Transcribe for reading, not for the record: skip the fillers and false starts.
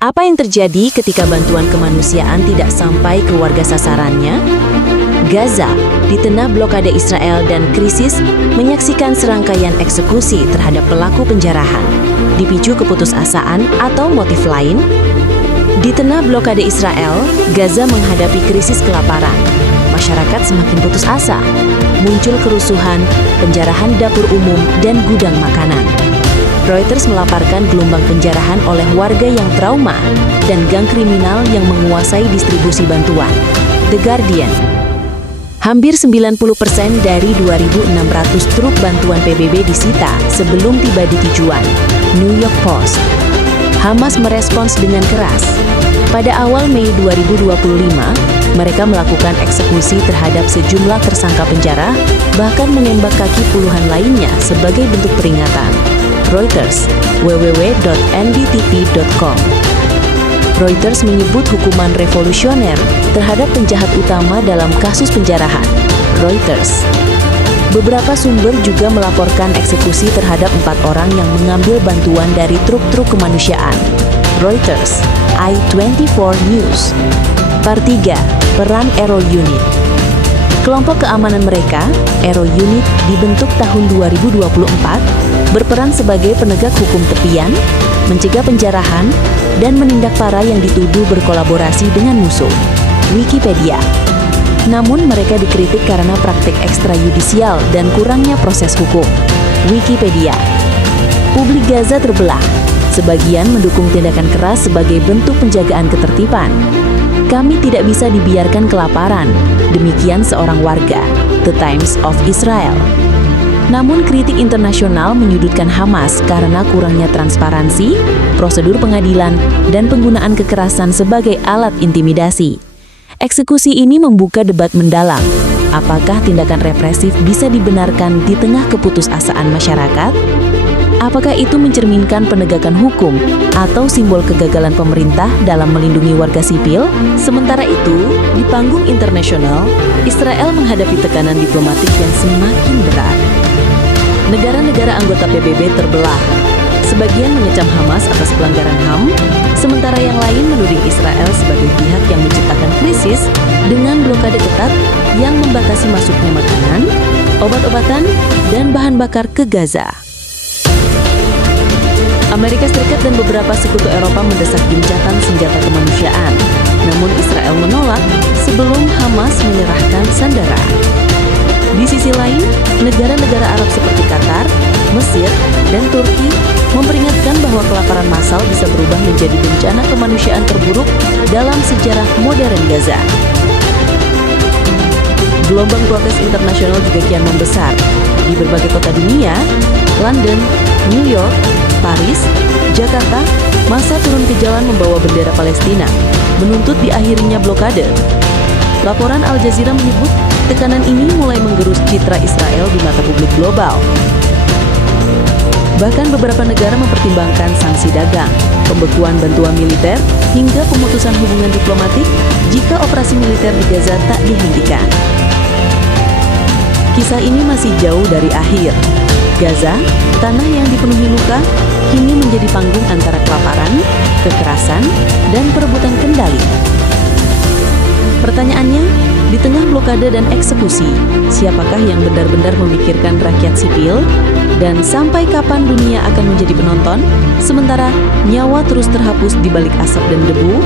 Apa yang terjadi ketika bantuan kemanusiaan tidak sampai ke warga sasarannya? Gaza, di tengah blokade Israel dan krisis, menyaksikan serangkaian eksekusi terhadap pelaku penjarahan. Dipicu keputusasaan atau motif lain? Di tengah blokade Israel, Gaza menghadapi krisis kelaparan. Masyarakat semakin putus asa. Muncul kerusuhan, penjarahan dapur umum, dan gudang makanan. Reuters melaporkan gelombang penjarahan oleh warga yang trauma dan gang kriminal yang menguasai distribusi bantuan. The Guardian. Hampir 90% dari 2.600 truk bantuan PBB disita sebelum tiba di tujuan. New York Post. Hamas merespons dengan keras. Pada awal Mei 2025, mereka melakukan eksekusi terhadap sejumlah tersangka penjara, bahkan menembak kaki puluhan lainnya sebagai bentuk peringatan. Reuters, www.ndtv.com. Reuters menyebut hukuman revolusioner terhadap penjahat utama dalam kasus penjarahan. Reuters. Beberapa sumber juga melaporkan eksekusi terhadap 4 orang yang mengambil bantuan dari truk-truk kemanusiaan. Reuters, I24 News. Part 3, peran Arrow Unit. Kelompok keamanan mereka, Arrow Unit, dibentuk tahun 2024, berperan sebagai penegak hukum tepian, mencegah penjarahan, dan menindak para yang dituduh berkolaborasi dengan musuh. Wikipedia. Namun mereka dikritik karena praktik ekstrayudisial dan kurangnya proses hukum. Wikipedia. Publik Gaza terbelah. Sebagian mendukung tindakan keras sebagai bentuk penjagaan ketertiban. Kami tidak bisa dibiarkan kelaparan, demikian seorang warga, The Times of Israel. Namun kritik internasional menyudutkan Hamas karena kurangnya transparansi, prosedur pengadilan, dan penggunaan kekerasan sebagai alat intimidasi. Eksekusi ini membuka debat mendalam. Apakah tindakan represif bisa dibenarkan di tengah keputusasaan masyarakat? Apakah itu mencerminkan penegakan hukum atau simbol kegagalan pemerintah dalam melindungi warga sipil? Sementara itu, di panggung internasional, Israel menghadapi tekanan diplomatik yang semakin berat. Negara-negara anggota PBB terbelah. Sebagian mengecam Hamas atas pelanggaran HAM, sementara yang lain menuding Israel sebagai pihak yang menciptakan krisis dengan blokade ketat yang membatasi masuknya makanan, obat-obatan, dan bahan bakar ke Gaza. Amerika Serikat dan beberapa sekutu Eropa mendesak gencatan senjata kemanusiaan, namun Israel menolak sebelum Hamas menyerahkan sandera. Di sisi lain, negara-negara Arab seperti Qatar, Mesir, dan Turki memperingatkan bahwa kelaparan massal bisa berubah menjadi bencana kemanusiaan terburuk dalam sejarah modern Gaza. Gelombang protes internasional juga kian membesar. Di berbagai kota dunia, London, New York, Paris, Jakarta, massa turun ke jalan membawa bendera Palestina, menuntut diakhirinya blokade. Laporan Al Jazeera menyebut tekanan ini mulai menggerus citra Israel di mata publik global. Bahkan beberapa negara mempertimbangkan sanksi dagang, pembekuan bantuan militer, hingga pemutusan hubungan diplomatik jika operasi militer di Gaza tak dihentikan. Kisah ini masih jauh dari akhir. Gaza, tanah yang dipenuhi luka, kini menjadi panggung antara kelaparan, kekerasan, dan perebutan kendali. Pertanyaannya, di tengah blokade dan eksekusi, siapakah yang benar-benar memikirkan rakyat sipil? Dan sampai kapan dunia akan menjadi penonton? Sementara nyawa terus terhapus di balik asap dan debu,